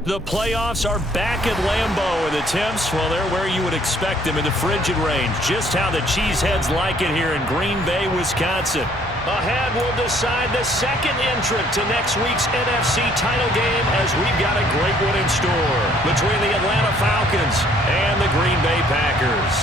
The playoffs are back at Lambeau, and the temps, well, they're where you would expect them in the frigid range. Just how the Cheeseheads like it here in Green Bay, Wisconsin. Ahead, we'll decide the second entrant to next week's NFC title game, as we've got a great one in store between the Atlanta Falcons and the Green Bay Packers.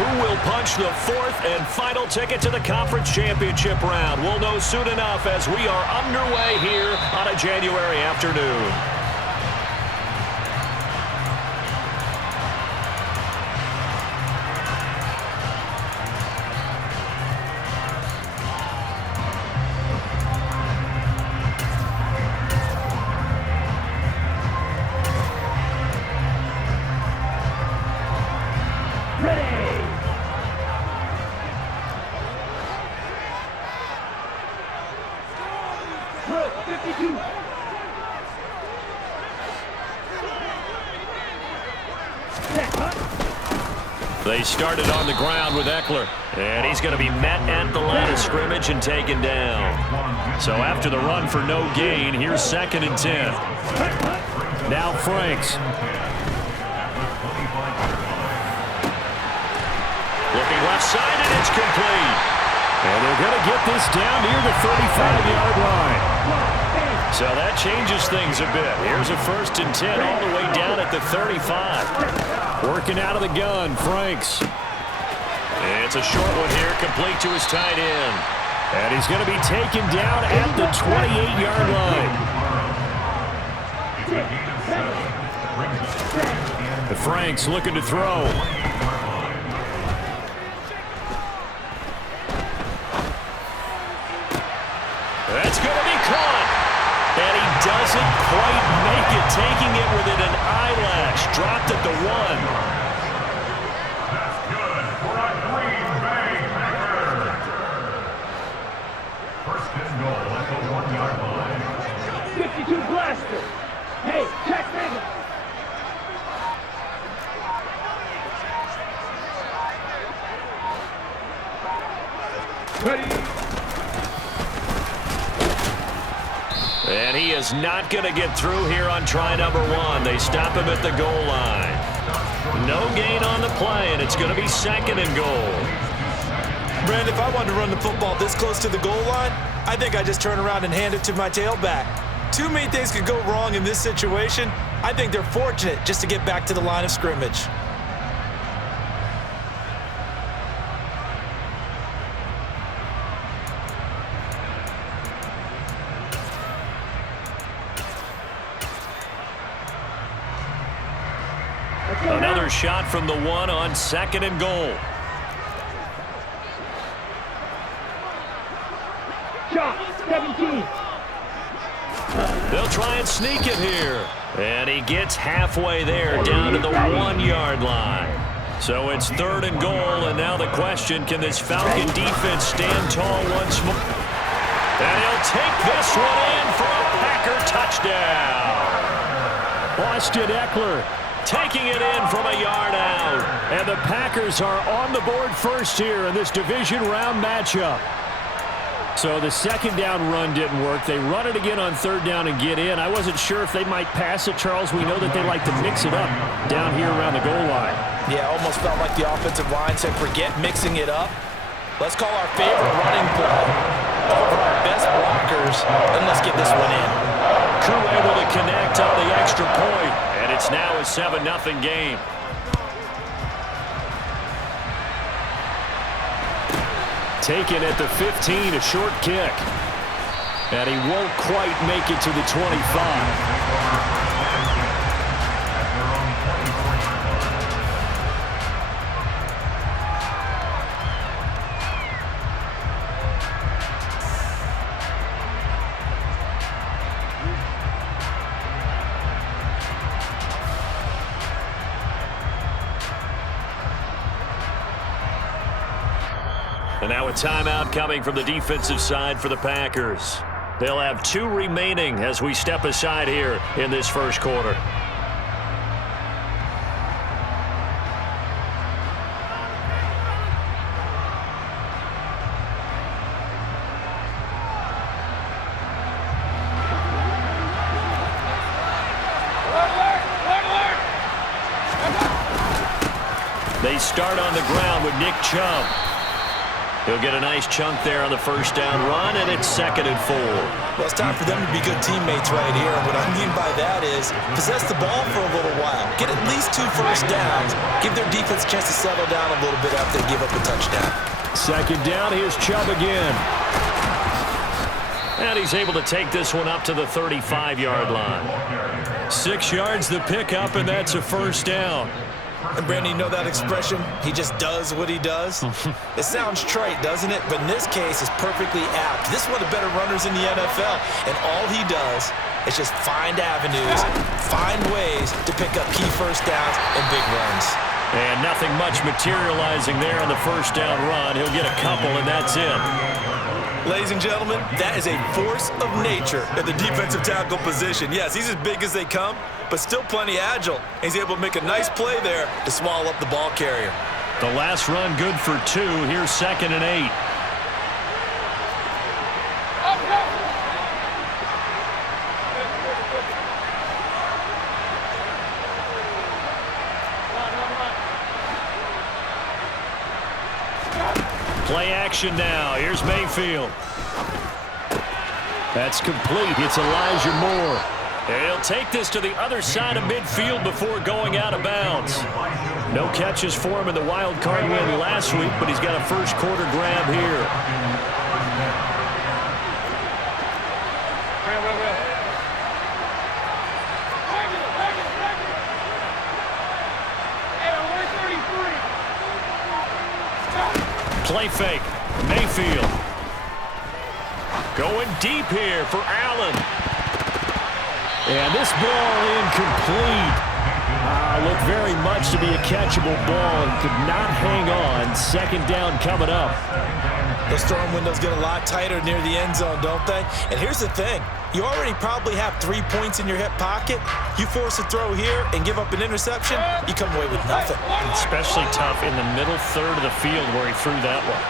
Who will punch the fourth and final ticket to the conference championship round? We'll know soon enough as we are underway here on a January afternoon. They started on the ground with Eckler, and he's going to be met at the line of scrimmage and taken down. So after the run for no gain, here's 2nd and 10. Now Franks. Looking left side, and it's complete. And they're going to get this down near the 35-yard line. So that changes things a bit. Here's a 1st and 10 all the way down at the 35. Working out of the gun, Franks. It's a short one here, complete to his tight end. And he's going to be taken down at the 28-yard line. The Franks looking to throw. That's going to be caught. And he doesn't quite make it, taking it within an eyelash. Dropped at the 1. That's good for a Green Bay Packer. 1st and goal at the 1-yard line. 52 blaster. Hey, check nigga. Ready. And he is not going to get through here on try number 1. They stop him at the goal line. No gain on the play, and it's going to be 2nd and goal. Brandon, if I wanted to run the football this close to the goal line, I think I just turn around and hand it to my tailback. Too many things could go wrong in this situation. I think they're fortunate just to get back to the line of scrimmage. Another shot from the 1 on 2nd and goal. Shot, 17. They'll try and sneak it here. And he gets halfway there, down to the 1-yard line. So it's 3rd and goal, and now the question, can this Falcon defense stand tall once more? And he'll take this one in for a Packer touchdown. Austin Eckler taking it in from a yard out. And the Packers are on the board first here in this division round matchup. So the 2nd down run didn't work. They run it again on 3rd down and get in. I wasn't sure if they might pass it, Charles. We know that they like to mix it up down here around the goal line. Yeah, almost felt like the offensive line said, forget mixing it up. Let's call our favorite running play over our best blockers, and let's get this one in. Crew able to connect on the extra point, and it's now a 7-0 game. Taken at the 15, a short kick. And he won't quite make it to the 25. And now a timeout coming from the defensive side for the Packers. They'll have 2 remaining as we step aside here in this first quarter. start on the ground with Nick Chubb. He'll get a nice chunk there on the first down run, and it's 2nd and 4. Well, it's time for them to be good teammates right here. And what I mean by that is possess the ball for a little while. Get at least 2 first downs. Give their defense a chance to settle down a little bit after they give up a touchdown. 2nd down, here's Chubb again. And he's able to take this one up to the 35-yard line. 6 yards the pickup, and that's a first down. And Brandon, you know that expression? He just does what he does? It sounds trite, doesn't it? But in this case, it's perfectly apt. This is one of the better runners in the NFL. And all he does is just find avenues, find ways to pick up key first downs and big runs. And nothing much materializing there on the first down run. He'll get a couple, and that's it. Ladies and gentlemen, that is a force of nature in the defensive tackle position. Yes, he's as big as they come, but still plenty agile. He's able to make a nice play there to swallow up the ball carrier. The last run good for 2. Here's 2nd and 8. Play action now. Here's Mayfield. That's complete. It's Elijah Moore. He'll take this to the other side of midfield before going out of bounds. No catches for him in the wild card win last week, but he's got a first quarter grab here. Play fake. Mayfield. Going deep here for Allen. And this ball incomplete. Looked very much to be a catchable ball and could not hang on. 2nd down coming up. Those throwing windows get a lot tighter near the end zone, don't they? And here's the thing. You already probably have 3 points in your hip pocket. You force a throw here and give up an interception, you come away with nothing. Especially tough in the middle third of the field where he threw that one.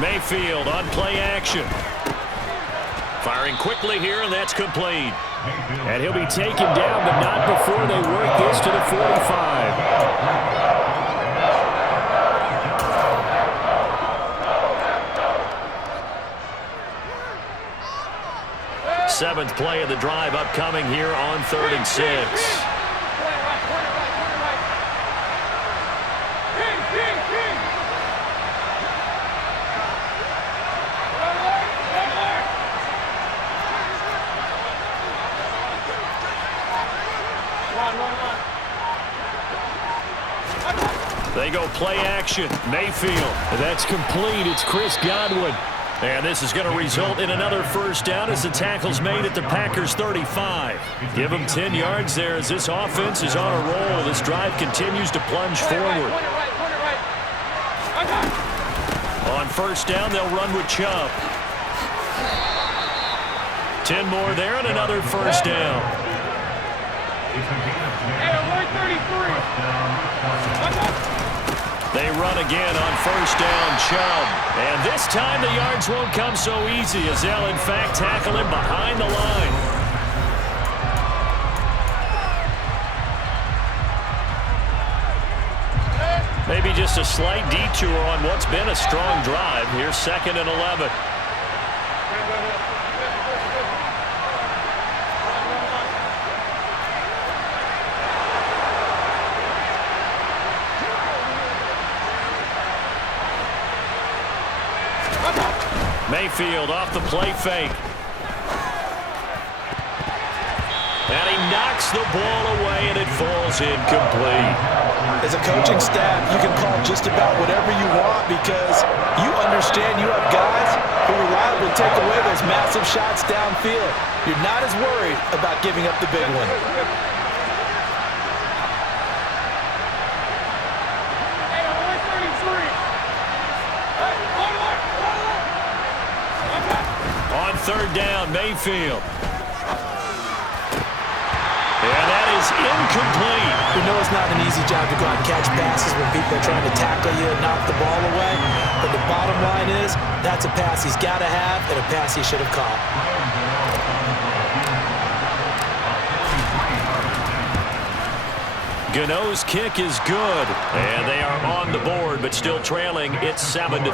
Mayfield on play action. Firing quickly here, and that's complete. And he'll be taken down, but not before they work this to the 45. 7th play of the drive upcoming here on 3rd and 6. They go play action. Mayfield. That's complete. It's Chris Godwin. And this is going to result in another first down as the tackle's made at the Packers' 35. Give them 10 yards there as this offense is on a roll. This drive continues to plunge forward. On first down, they'll run with Chubb. 10 more there and another first down. They run again on first down, Chubb. And this time the yards won't come so easy as they'll, in fact, tackle him behind the line. Maybe just a slight detour on what's been a strong drive. Here's 2nd and 11. Mayfield off the play fake. And he knocks the ball away, and it falls incomplete. As a coaching staff, you can call just about whatever you want because you understand you have guys who reliably take away those massive shots downfield. You're not as worried about giving up the big one. Third down, Mayfield. And that is incomplete. You know it's not an easy easy job to go out and catch passes when people are trying to tackle you and knock the ball away. But the bottom line is, that's a pass he's got to have and a pass he should have caught. Gano's kick is good, and they are on the board, but still trailing. It's 7-3.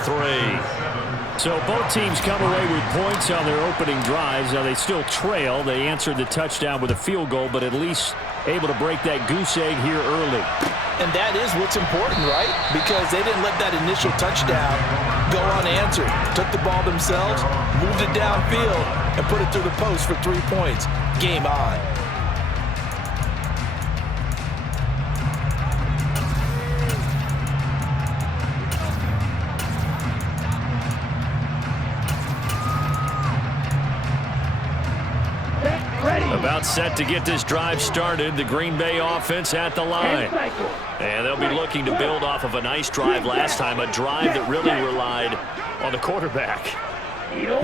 So both teams come away with points on their opening drives. Now they still trail. They answered the touchdown with a field goal, but at least able to break that goose egg here early. And that is what's important, right? Because they didn't let that initial touchdown go unanswered. Took the ball themselves, moved it downfield, and put it through the post for 3 points. Game on. About set to get this drive started. The Green Bay offense at the line. And they'll be looking to build off of a nice drive last time, a drive that really relied on the quarterback.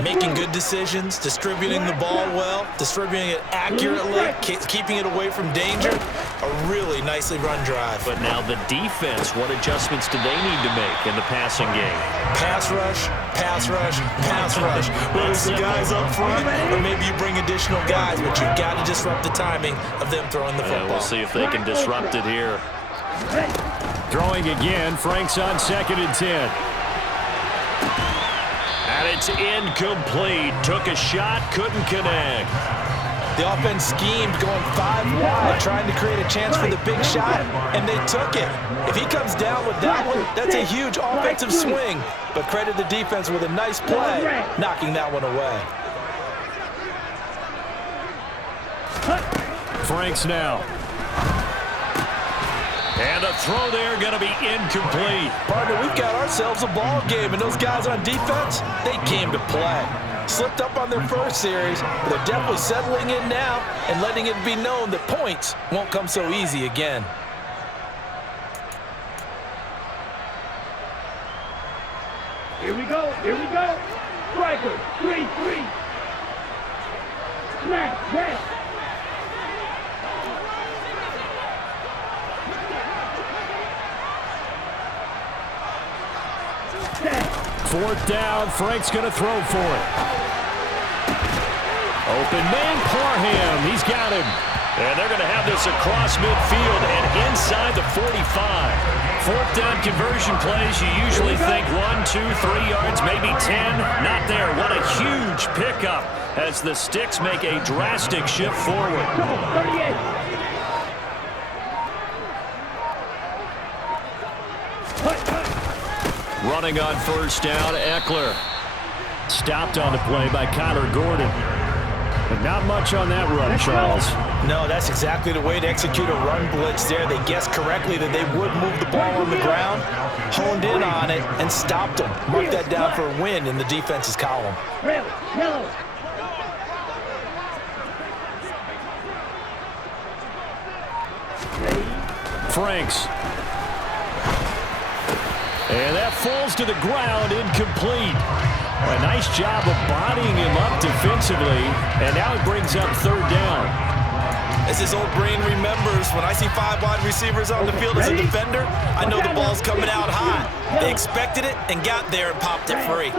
Making good decisions, distributing the ball well, distributing it accurately, keeping it away from danger. A really nicely run drive. But now the defense, what adjustments do they need to make in the passing game? Pass rush, pass rush, pass rush. Whether it's the guys up front or maybe you bring additional guys, but you've got to disrupt the timing of them throwing the football. We'll see if they can disrupt it here. Throwing again, Frank's on 2nd and 10. And it's incomplete. Took a shot, couldn't connect. The offense schemed going 5 wide, trying to create a chance for the big shot, and they took it. If he comes down with that one, that's a huge offensive swing. But credit the defense with a nice play, knocking that one away. Frank's now. And the throw there going to be incomplete. Partner, we've got ourselves a ball game, and those guys on defense, they came to play. Slipped up on their first series, but they're definitely settling in now and letting it be known that points won't come so easy again. Here we go. Striker, 3-3. Smack, red. Fourth down, Frank's going to throw for it. Open man, Parham, he's got him. And they're going to have this across midfield and inside the 45. Fourth down conversion plays, you usually think 1, 2, 3 yards, maybe 10. Not there. What a huge pickup as the Sticks make a drastic shift forward. 38. Running on first down, Eckler. Stopped on the play by Kyler Gordon. But not much on that run, Charles. No, that's exactly the way to execute a run blitz there. They guessed correctly that they would move the ball on the ground, honed in on it, and stopped them. Mark that down for a win in the defense's column. Yellow. Franks. And that falls to the ground, incomplete. A nice job of bodying him up defensively, and now it brings up third down. As his old brain remembers, when I see 5 wide receivers on the field as a defender, I know the ball's coming out hot. They expected it and got there and popped it free.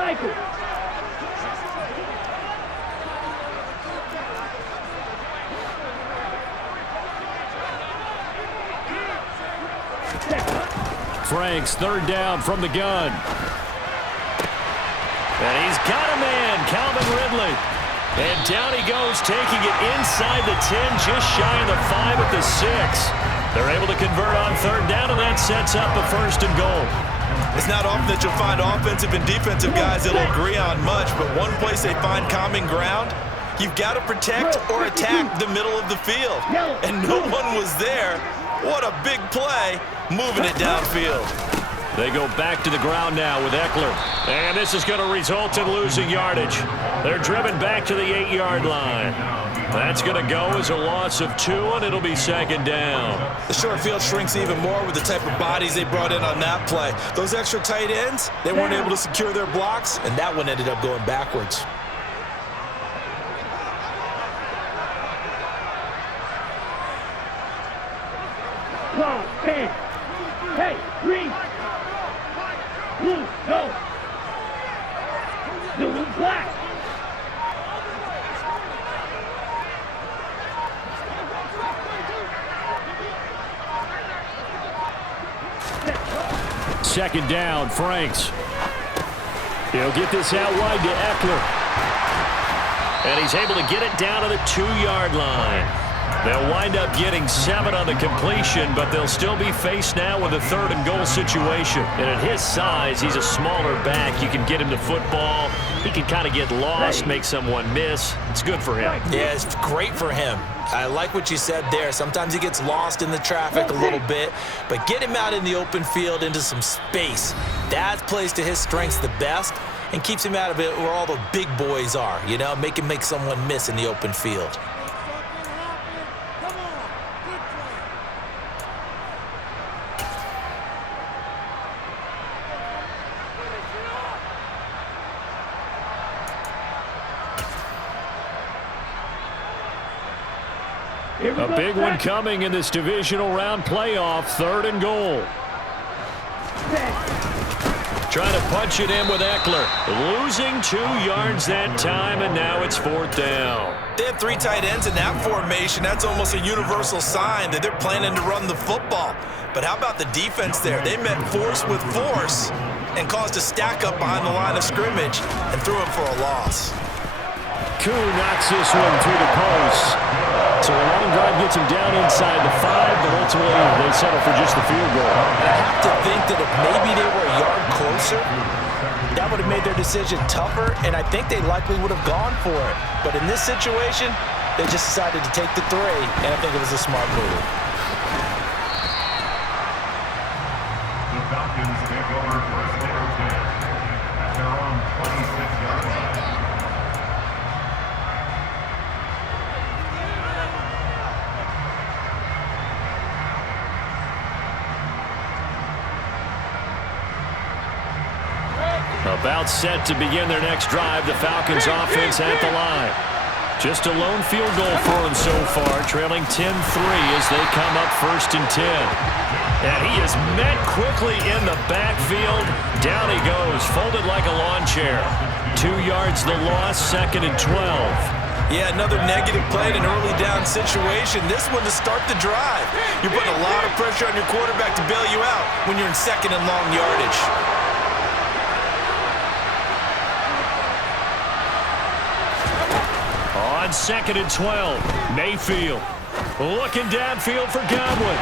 Franks, third down from the gun. And he's got a man, Calvin Ridley. And down he goes, taking it inside the 10, just shy of the 5 at the 6. They're able to convert on third down, and that sets up a 1st and goal. It's not often that you'll find offensive and defensive guys that'll agree on much, but one place they find common ground, you've got to protect or attack the middle of the field. And no one was there. What a big play, moving it downfield. They go back to the ground now with Eckler. And this is going to result in losing yardage. They're driven back to the 8-yard line. That's going to go as a loss of 2, and it'll be 2nd down. The short field shrinks even more with the type of bodies they brought in on that play. Those extra tight ends, they weren't able to secure their blocks, and that one ended up going backwards. close, man. Hey, green. Blue, go. Blue, black. Second down, Franks. He'll get this out wide to Eckler. And he's able to get it down to the 2-yard line. They'll wind up getting 7 on the completion, but they'll still be faced now with a 3rd and goal situation. And at his size, he's a smaller back. You can get him the football. He can kind of get lost, make someone miss. It's good for him. Yeah, it's great for him. I like what you said there. Sometimes he gets lost in the traffic a little bit, but get him out in the open field into some space. That plays to his strengths the best and keeps him out of it where all the big boys are, you know, make someone miss in the open field. A big one coming in this divisional round playoff, 3rd and goal. Trying to punch it in with Eckler. Losing 2 yards that time, and now it's 4th down. They have 3 tight ends in that formation. That's almost a universal sign that they're planning to run the football. But how about the defense there? They met force with force and caused a stack up behind the line of scrimmage and threw it for a loss. Koo knocks this one through the post. So a long drive gets him down inside the 5, but ultimately they settle for just the field goal. I have to think that if maybe they were a yard closer, that would have made their decision tougher, and I think they likely would have gone for it. But in this situation, they just decided to take the 3, and I think it was a smart move. The Falcons take over first and 10 at their own 26-yard line. About set to begin their next drive. The Falcons offense at the line. Just a lone field goal for them so far, trailing 10-3 as they come up 1st and 10. And he is met quickly in the backfield. Down he goes, folded like a lawn chair. 2 yards the loss, 2nd and 12. Yeah, another negative play in an early down situation. This one to start the drive. You're putting a lot of pressure on your quarterback to bail you out when you're in 2nd and long yardage. On 2nd and 12, Mayfield looking downfield for Godwin.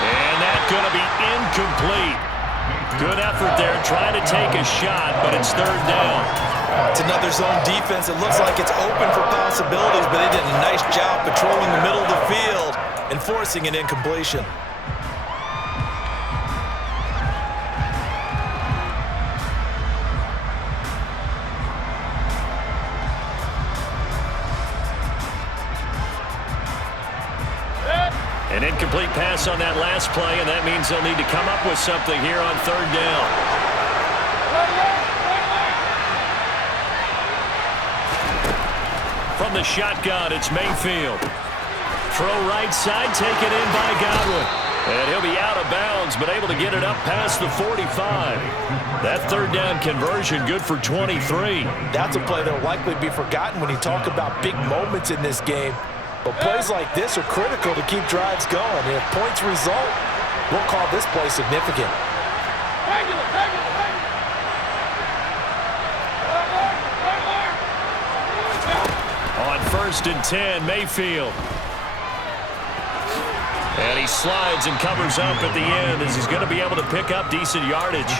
And that's going to be incomplete. Good effort there, trying to take a shot, but it's 3rd down. It's another zone defense. It looks like it's open for possibilities, but they did a nice job patrolling the middle of the field and forcing an incompletion. An incomplete pass on that last play, and that means they'll need to come up with something here on 3rd down. From the shotgun, it's Mayfield. Throw right side, taken in by Godwin. And he'll be out of bounds, but able to get it up past the 45. That 3rd down conversion good for 23. That's a play that will likely be forgotten when you talk about big moments in this game. But plays like this are critical to keep drives going. And if points result, we'll call this play significant. On 1st and 10, Mayfield. And he slides and covers up at the end as he's going to be able to pick up decent yardage.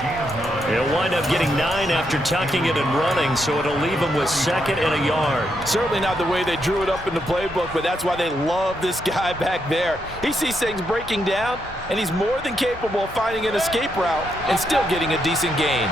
He'll wind up getting 9 after tucking it and running, so it'll leave him with 2nd and a yard. Certainly not the way they drew it up in the playbook, but that's why they love this guy back there. He sees things breaking down, and he's more than capable of finding an escape route and still getting a decent gain.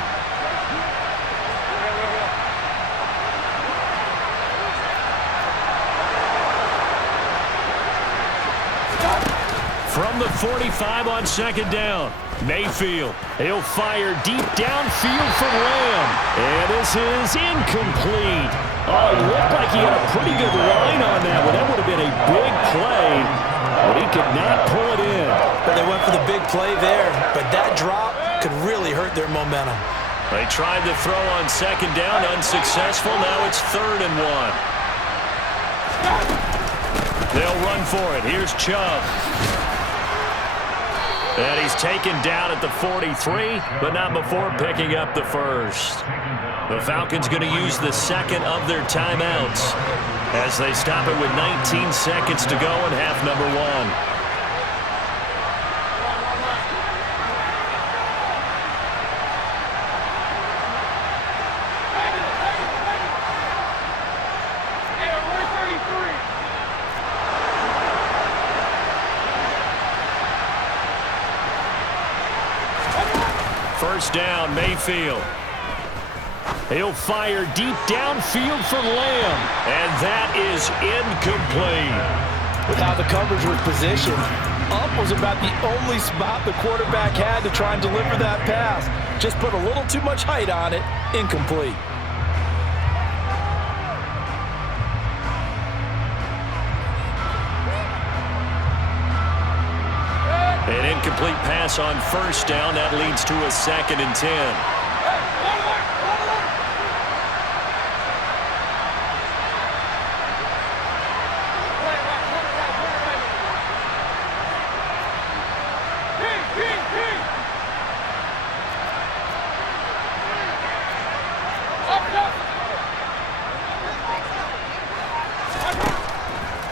From the 45 on 2nd down, Mayfield. He'll fire deep downfield for Lamb. And this is incomplete. Oh, it looked like he had a pretty good line on that one. That would have been a big play, but he could not pull it in. But Well, they went for the big play there, but that drop could really hurt their momentum. They tried to throw on second down, unsuccessful. Now it's 3rd and 1. They'll run for it. Here's Chubb. And he's taken down at the 43, but not before picking up the first. The Falcons going to use the second of their timeouts as they stop it with 19 seconds to go in half number 1. First down, Mayfield. He'll fire deep downfield for Lamb, and that is incomplete. With how the coverage was positioned, up was about the only spot the quarterback had to try and deliver that pass. Just put a little too much height on it, incomplete. An incomplete pass on first down. That leads to a 2nd and 10.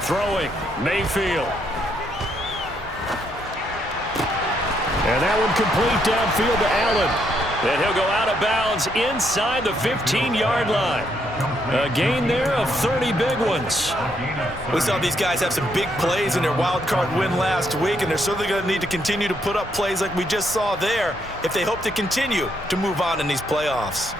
Throwing, Mayfield. And that one complete downfield to Allen. And he'll go out of bounds inside the 15-yard line. A gain there of 30 big ones. We saw these guys have some big plays in their wild card win last week, and they're certainly going to need to continue to put up plays like we just saw there if they hope to continue to move on in these playoffs.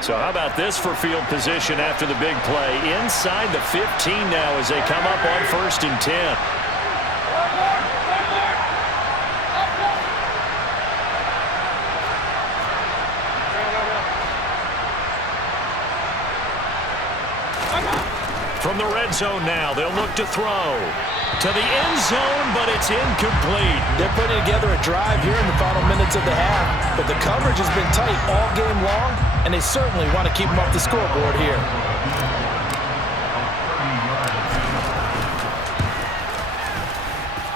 So how about this for field position after the big play? Inside the 15 now as they come up on 1st and 10. From the red zone now, they'll look to throw. To the end zone, but it's incomplete. They're putting together a drive here in the final minutes of the half, but the coverage has been tight all game long, and they certainly want to keep them off the scoreboard here.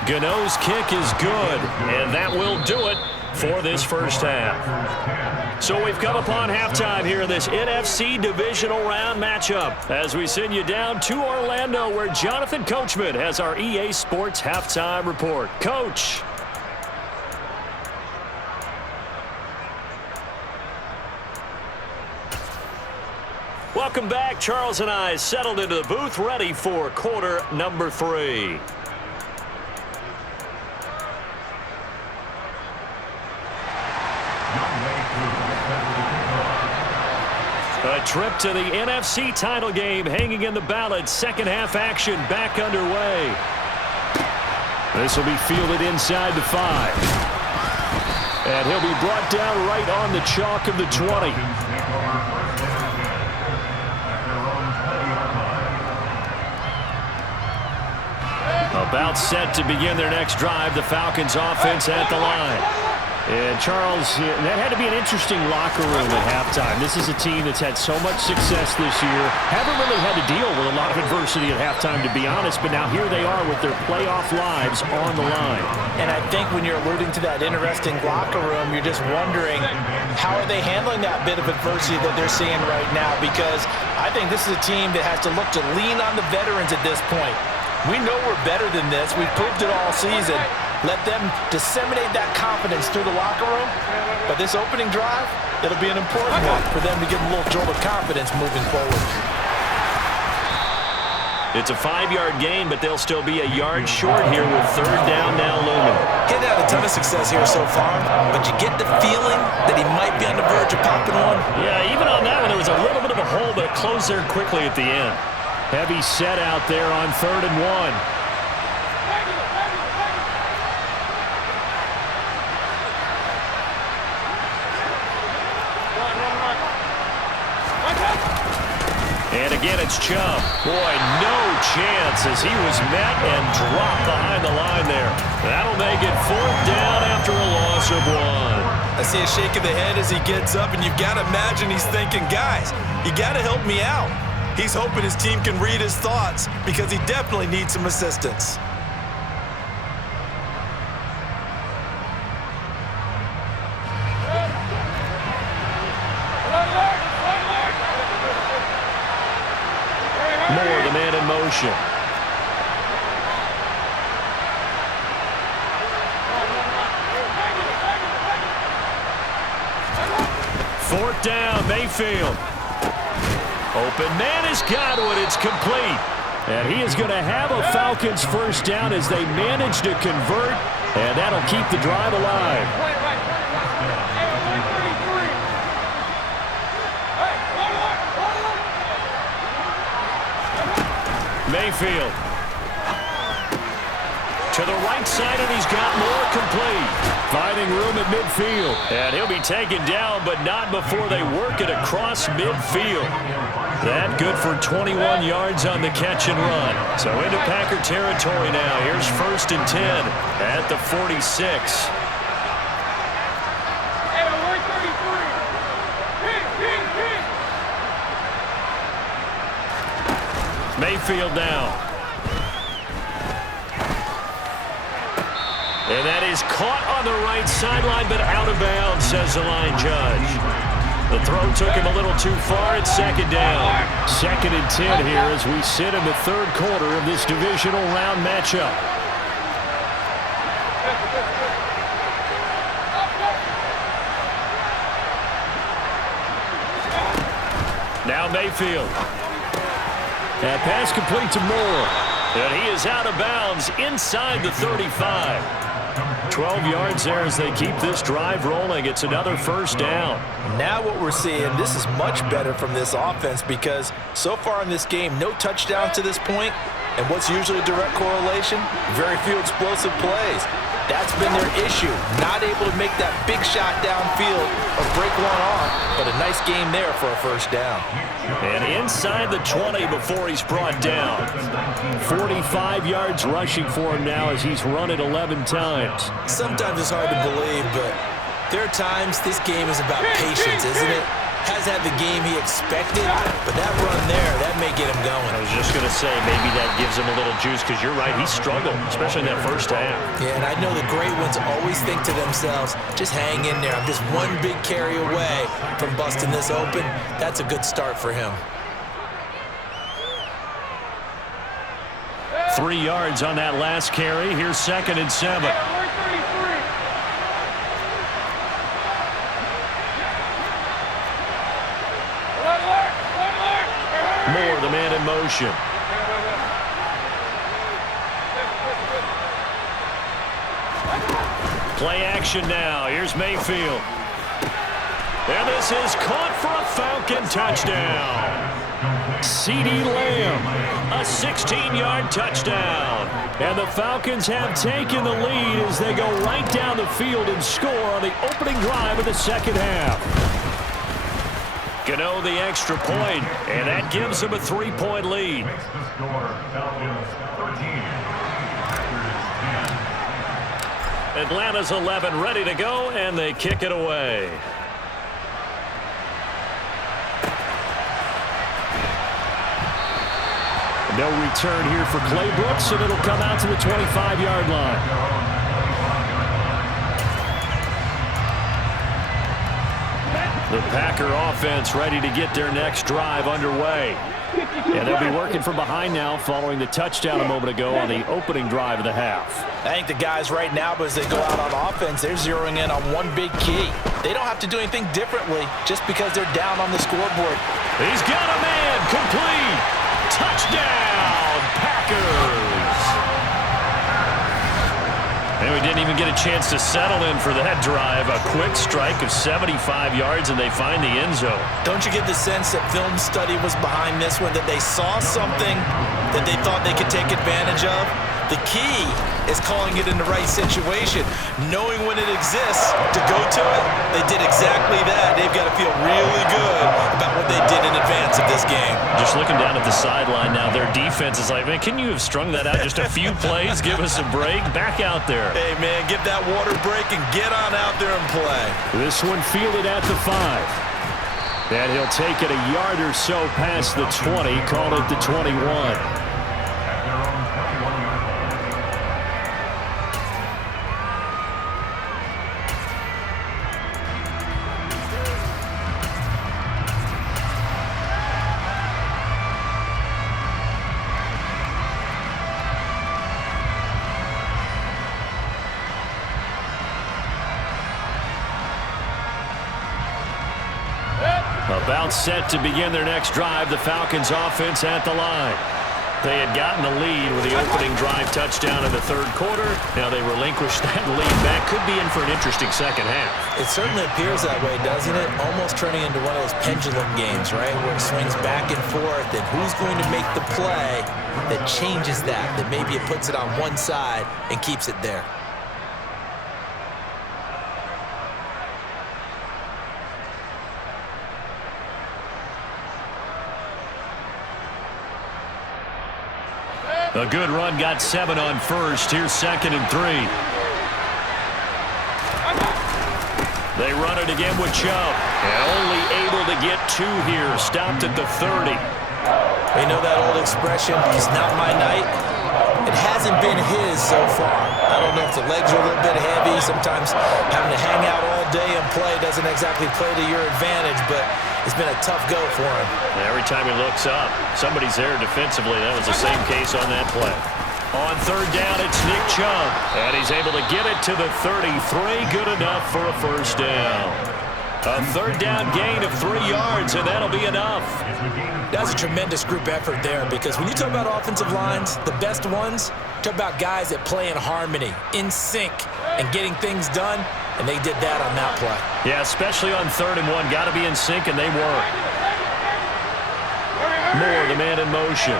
Gano's kick is good, and that will do it for this first half. So we've come upon halftime here in this NFC divisional round matchup as we send you down to Orlando where Jonathan Coachman has our EA Sports halftime report. Coach. Welcome back. Charles and I settled into the booth ready for quarter number 3. A trip to the NFC title game hanging in the balance. Second half action back underway. This will be fielded inside the 5. And he'll be brought down right on the chalk of the 20. About set to begin their next drive. The Falcons offense at the line. And Charles, that had to be an interesting locker room at halftime. This is a team that's had so much success this year. Haven't really had to deal with a lot of adversity at halftime, to be honest. But now here they are with their playoff lives on the line. And I think when you're alluding to that interesting locker room, you're just wondering how are they handling that bit of adversity that they're seeing right now? Because I think this is a team that has to look to lean on the veterans at this point. We know we're better than this. We've proved it all season. Let them disseminate that confidence through the locker room. But this opening drive, it'll be an important one for them to get a little jolt of confidence moving forward. It's a 5-yard gain, but they'll still be a yard short here with third down now looming. He's had a ton of success here so far, but you get the feeling that he might be on the verge of popping one. Yeah, even on that one, there was a little bit of a hole, but it closed there quickly at the end. Heavy set out there on 3rd and 1. And again, it's Chubb. Boy, no chance as he was met and dropped behind the line there. That'll make it 4th down after a loss of 1. I see a shake of the head as he gets up, and you've got to imagine he's thinking, guys, you got to help me out. He's hoping his team can read his thoughts because he definitely needs some assistance. Moore, the man in motion. Fourth down, Mayfield. Open man has got it. It's complete. And he is going to have a Falcons first down as they manage to convert, and that'll keep the drive alive. Mayfield to the right side, and he's got more complete. Finding room at midfield. And he'll be taken down, but not before they work it across midfield. That good for 21 yards on the catch and run. So into Packer territory now. Here's 1st and 10 at the 46. Mayfield now. And that is caught on the right sideline, but out of bounds, says the line judge. The throw took him a little too far. It's 2nd down. 2nd and 10 here as we sit in the 3rd quarter of this divisional round matchup. Now Mayfield. That pass complete to Moore. And he is out of bounds inside the 35. 12 yards there as they keep this drive rolling. It's another 1st down. Now what we're seeing, this is much better from this offense because so far in this game, no touchdowns to this point, and what's usually a direct correlation? Very few explosive plays. That's been their issue, not able to make that big shot downfield or break one off, but a nice game there for a 1st down. And inside the 20 before he's brought down. 45 yards rushing for him now as he's run it 11 times. Sometimes it's hard to believe, but there are times this game is about patience, isn't it? Has had the game he expected, but that run there, that may get him going. I was just going to say, maybe that gives him a little juice because you're right, he struggled, especially in that 1st half. Yeah, and I know the great ones always think to themselves, just hang in there. I'm just one big carry away from busting this open. That's a good start for him. 3 yards on that last carry. Here's 2nd and 7. Moore, the man in motion. Play action now. Here's Mayfield. And this is caught for a Falcon touchdown. CeeDee Lamb, a 16-yard touchdown. And the Falcons have taken the lead as they go right down the field and score on the opening drive of the 2nd half. Gano the extra point, and that gives them a 3-point lead. Atlanta's 11 ready to go, and they kick it away. No return here for Clay Brooks, and it'll come out to the 25-yard line. The Packer offense ready to get their next drive underway. And they'll be working from behind now following the touchdown a moment ago on the opening drive of the half. I think the guys right now, as they go out on offense, they're zeroing in on one big key. They don't have to do anything differently just because they're down on the scoreboard. He's got a man complete. Touchdown, Packers. And we didn't even get a chance to settle in for that drive. A quick strike of 75 yards, and they find the end zone. Don't you get the sense that film study was behind this one, that they saw something that they thought they could take advantage of? The key is calling it in the right situation, knowing when it exists to go to it. They did exactly that. They've got to feel really good about what they did in advance of this game. Just looking down at the sideline now, their defense is like, man, can you have strung that out just a few plays? Give us a break. Back out there. Hey, man, give that water break and get on out there and play. This one fielded at the 5. And he'll take it a yard or so past the 20, call it the 21. About set to begin their next drive, the Falcons offense at the line. They had gotten the lead with the opening drive touchdown in the third quarter. Now they relinquished that lead back. Could be in for an interesting second half. It certainly appears that way, doesn't it? Almost turning into one of those pendulum games, right? Where it swings back and forth, and who's going to make the play that changes that maybe it puts it on one side and keeps it there. A good run, got 7 on first. Here's 2nd and 3. They run it again with Chubb. Only able to get 2 here. Stopped at the 30. We know that old expression, it's not my night. It hasn't been his so far. I don't know if the legs are a little bit heavy. Sometimes having to hang out all day and play doesn't exactly play to your advantage, but it's been a tough go for him. Every time he looks up, somebody's there defensively. That was the same case on that play. On third down, it's Nick Chubb. And he's able to get it to the 33. Good enough for a first down. A third down gain of 3 yards, and that'll be enough. That's a tremendous group effort there, because when you talk about offensive lines, the best ones, talk about guys that play in harmony, in sync, and getting things done, and they did that on that play. Yeah, especially on 3rd and 1. Got to be in sync, and they were. Moore, the man in motion.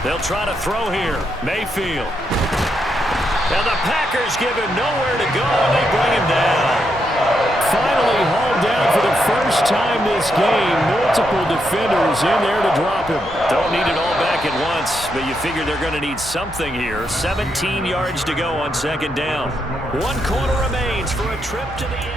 They'll try to throw here. Mayfield. Now the Packers give him nowhere to go, and they bring him down. Finally hauled down for the first time this game. Multiple defenders in there to drop him. Don't need it all back at once, but you figure they're going to need something here. 17 yards to go on 2nd down. 1 quarter remains for a trip to the end.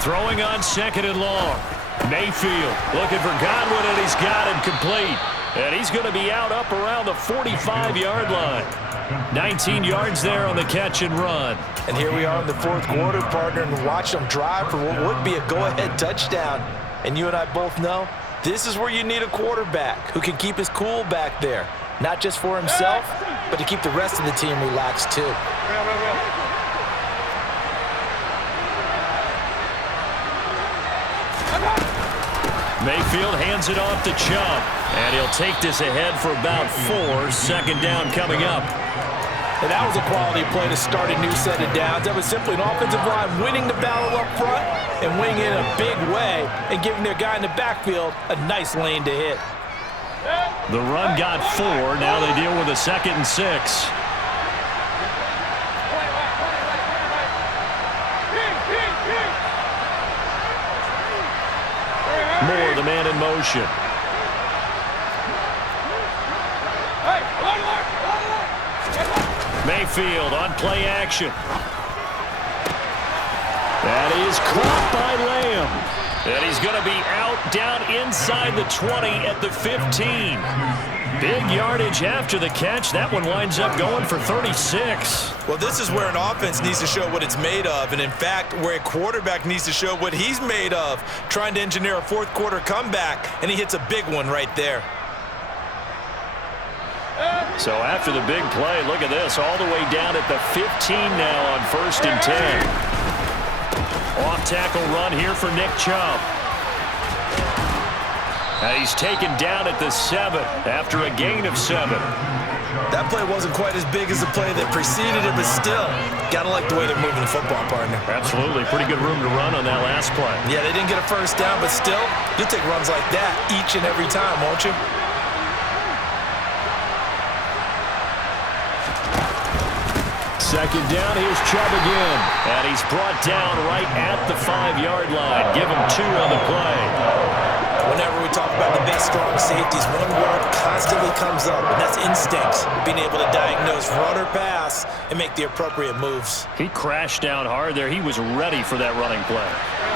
Throwing on 2nd and long. Mayfield looking for Godwin, and he's got him complete. And he's going to be out up around the 45-yard line. 19 yards there on the catch and run. And here we are in the 4th quarter, partner, and watch them drive for what would be a go-ahead touchdown. And you and I both know this is where you need a quarterback who can keep his cool back there. Not just for himself, but to keep the rest of the team relaxed too. Mayfield hands it off to Chubb. And he'll take this ahead for about 4. 2nd down coming up. And that was a quality play to start a new set of downs. That was simply an offensive line winning the battle up front and winning it in a big way and giving their guy in the backfield a nice lane to hit. The run got 4. Now they deal with a 2nd and 6. Moore, the man in motion. Mayfield on play action. That is caught by Lamb. And he's going to be out down inside the 20 at the 15. Big yardage after the catch. That one winds up going for 36. Well, this is where an offense needs to show what it's made of, and in fact, where a quarterback needs to show what he's made of, trying to engineer a 4th quarter comeback, and he hits a big one right there. So after the big play, look at this, all the way down at the 15 now on 1st and 10. Off-tackle run here for Nick Chubb. And he's taken down at the 7 after a gain of 7. That play wasn't quite as big as the play that preceded it, but still, gotta like the way they're moving the football, partner. Absolutely. Pretty good room to run on that last play. Yeah, they didn't get a first down, but still, you'll take runs like that each and every time, won't you? Second down, here's Chubb again. And he's brought down right at the 5-yard line. Give him 2 on the play. Whenever we talk about the best strong safeties, one word constantly comes up, and that's instincts. Being able to diagnose run or pass and make the appropriate moves. He crashed down hard there. He was ready for that running play.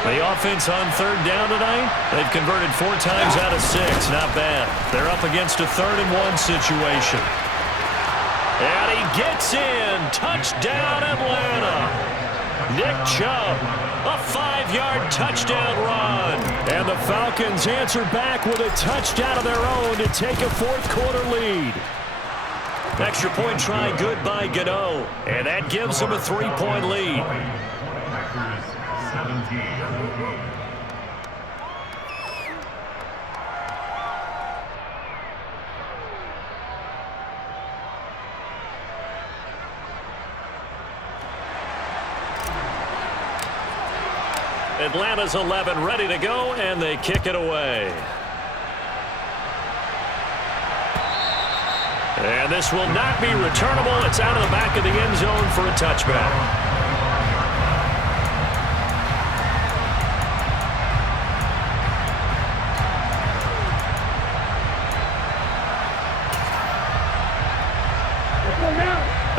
The offense on 3rd down tonight, they've converted 4 times out of 6. Not bad. They're up against a 3rd and 1 situation. And he gets in. Touchdown, Atlanta. Nick Chubb, a 5-yard touchdown run. And the Falcons answer back with a touchdown of their own to take a 4th quarter lead. Extra point try good by Gano. And that gives them a 3-point lead. Packers 17. Atlanta's 11 ready to go, and they kick it away. And this will not be returnable. It's out of the back of the end zone for a touchback.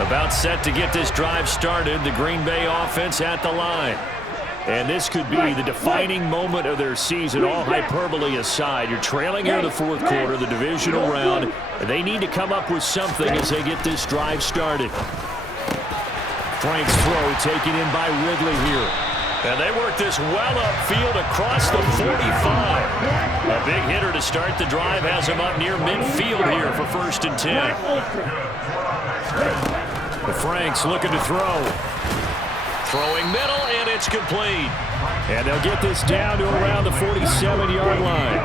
About set to get this drive started. The Green Bay offense at the line. And this could be the defining moment of their season, all hyperbole aside. You're trailing here in the 4th quarter, the divisional round. They need to come up with something as they get this drive started. Frank's throw taken in by Ridley here. And they work this well upfield across the 45. A big hitter to start the drive has him up near midfield here for 1st and 10. The Frank's looking to throw. Throwing middle, and it's complete. And they'll get this down to around the 47-yard line.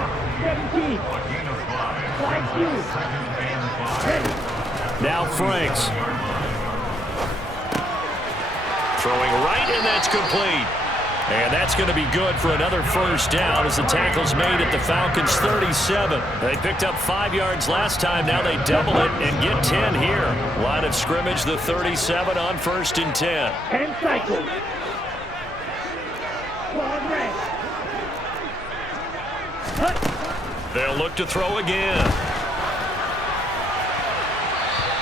Now Franks. Throwing right, and that's complete. And that's going to be good for another 1st down as the tackle's made at the Falcons' 37. They picked up 5 yards last time. Now they double it and get 10 here. Line of scrimmage, the 37 on 1st and 10. 10 cycles. They'll look to throw again.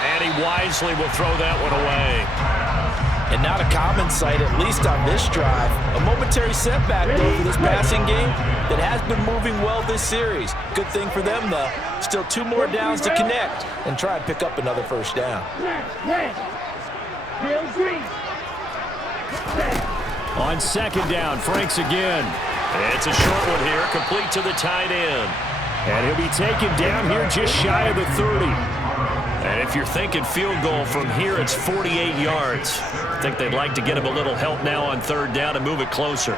And he wisely will throw that one away. And not a common sight, at least on this drive. A momentary setback, though, for this passing game that has been moving well this series. Good thing for them, though. Still 2 more downs to connect and try and pick up another 1st down. On 2nd down, Franks again. It's a short one here, complete to the tight end. And he'll be taken down here just shy of the 30. And if you're thinking field goal from here, it's 48 yards. I think they'd like to get him a little help now on 3rd down and move it closer.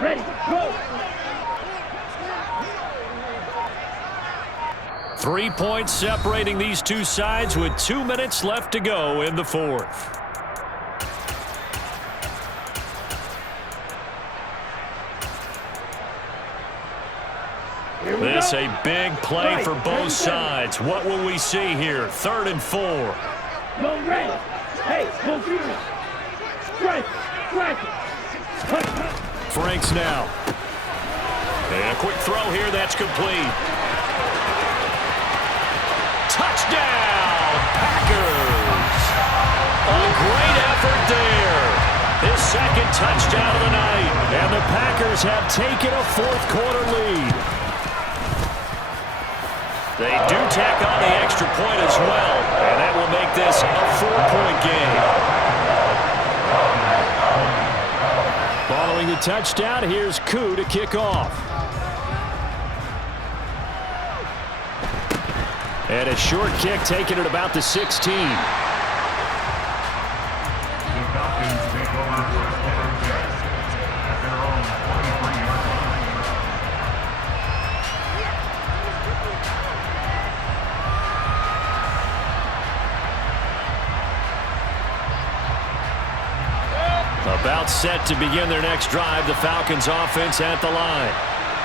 Ready, go! 3 points separating these two sides with 2 minutes left to go in the 4th. This a big play for both sides. What will we see here? 3rd and 4. Go ready. Hey, go finish. Strike. Franks now. And a quick throw here. That's complete. Touchdown, Packers. A great effort there. His 2nd touchdown of the night. And the Packers have taken a 4th quarter lead. They do tack on the extra point as well, and that will make this a 4-point game. Following the touchdown, here's Koo to kick off. And a short kick taken at about the 16. The Falcons take over first down at their own 23-yard line. About set to begin their next drive, the Falcons offense at the line.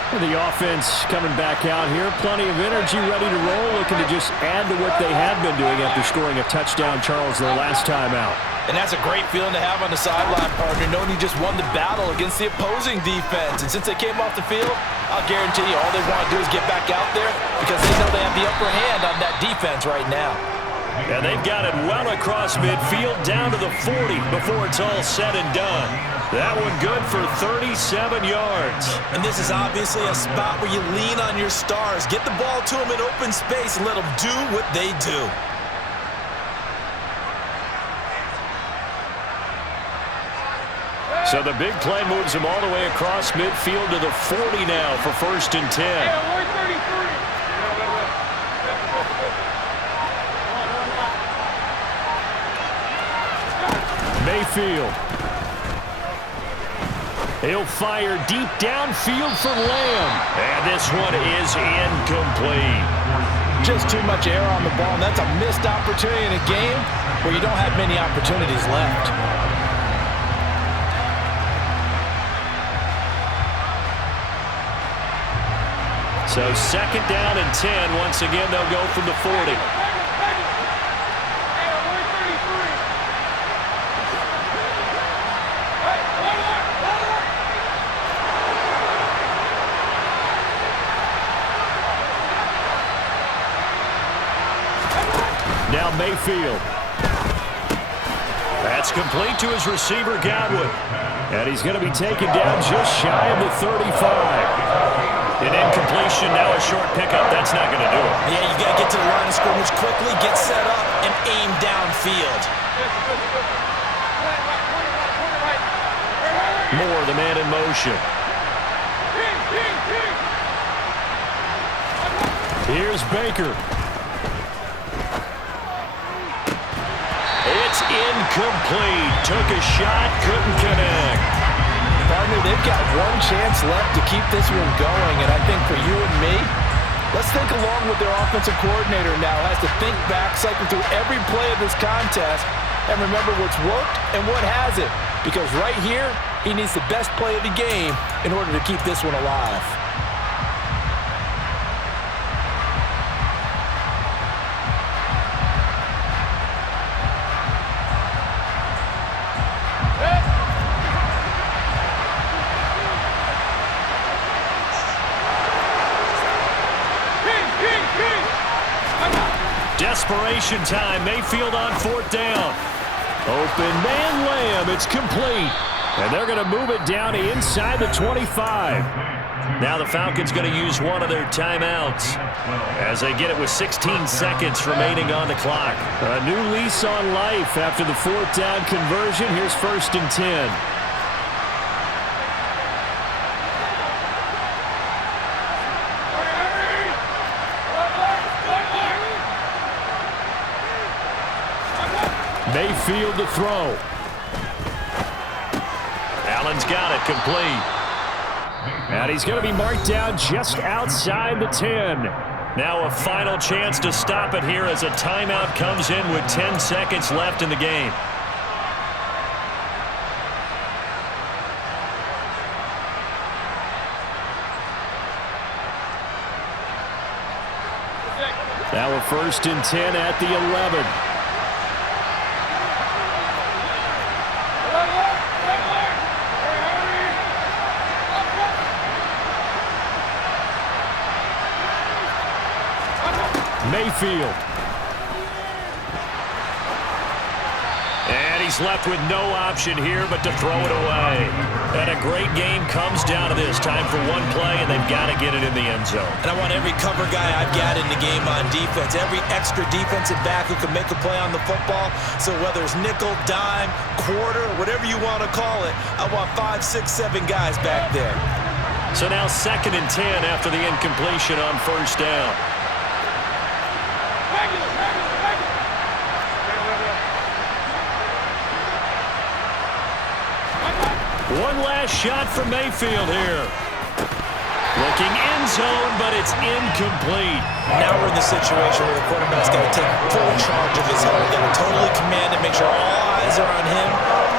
The offense coming back out here, plenty of energy, ready to roll, looking to just add to what they have been doing after scoring a touchdown, Charles, their last time out. And that's a great feeling to have on the sideline, partner, knowing you just won the battle against the opposing defense. And since they came off the field, I'll guarantee you all they want to do is get back out there because they know they have the upper hand on that defense right now. And they've got it well across midfield down to the 40 before it's all said and done. That one good for 37 yards. And this is obviously a spot where you lean on your stars. Get the ball to them in open space and let them do what they do. So the big play moves them all the way across midfield to the 40 now for 1st and 10. Mayfield. He'll fire deep downfield for Lamb. And this one is incomplete. Just too much air on the ball, and that's a missed opportunity in a game where you don't have many opportunities left. So 2nd down and 10. Once again, they'll go from the 40. Now Mayfield. That's complete to his receiver, Godwin. And he's going to be taken down just shy of the 35. An incompletion, now a short pickup. That's not going to do it. Yeah, you got to get to the line of scrimmage quickly, get set up, and aim downfield. Moore, the man in motion. Here's Baker. It's incomplete. Took a shot, couldn't connect. Partner, they've got one chance left to keep this one going, and I think for you and me, let's think along with their offensive coordinator now. Has to think back, cycle through every play of this contest, and remember what's worked and what hasn't. Because right here, he needs the best play of the game in order to keep this one alive. Desperation time. Mayfield on 4th down. Open man Lamb. It's complete. And they're going to move it down inside the 25. Now the Falcons going to use one of their timeouts as they get it with 16 seconds remaining on the clock. A new lease on life after the 4th down conversion. Here's 1st and 10. Mayfield to throw. Allen's got it complete. And he's going to be marked down just outside the 10. Now a final chance to stop it here as a timeout comes in with 10 seconds left in the game. Now a 1st and 10 at the 11. Mayfield. And he he's left with no option here but to throw it away. And a great game comes down to this. Time for one play, and they've got to get it in the end zone. And I want every cover guy I've got in the game on defense, every extra defensive back who can make a play on the football. So whether it's nickel, dime, quarter, whatever you want to call it, I want 5, 6, 7 guys back there. So now 2nd and 10 after the incompletion on first down. One last shot from Mayfield here. Looking end zone, but it's incomplete. Now we're in the situation where the quarterback's got to take full charge of his own. Got to totally command it, make sure all eyes are on him.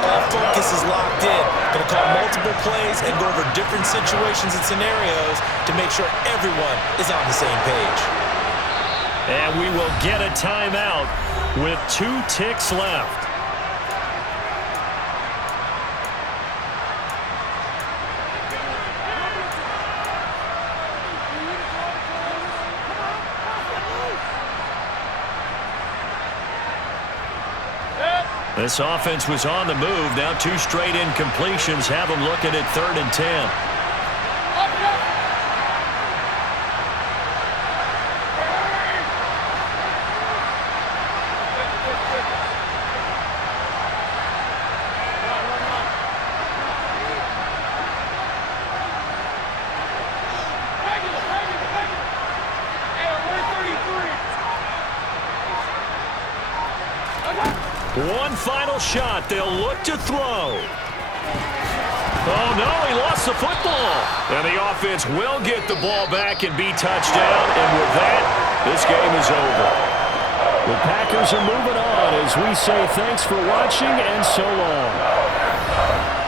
All focus is locked in. Going to call multiple plays and go over different situations and scenarios to make sure everyone is on the same page. And we will get a timeout with 2 ticks left. This offense was on the move. Now 2 straight incompletions have them looking at 3rd and 10. One final shot. They'll look to throw. Oh, no, he lost the football. And the offense will get the ball back and be touchdown. And with that, this game is over. The Packers are moving on as we say thanks for watching and so long.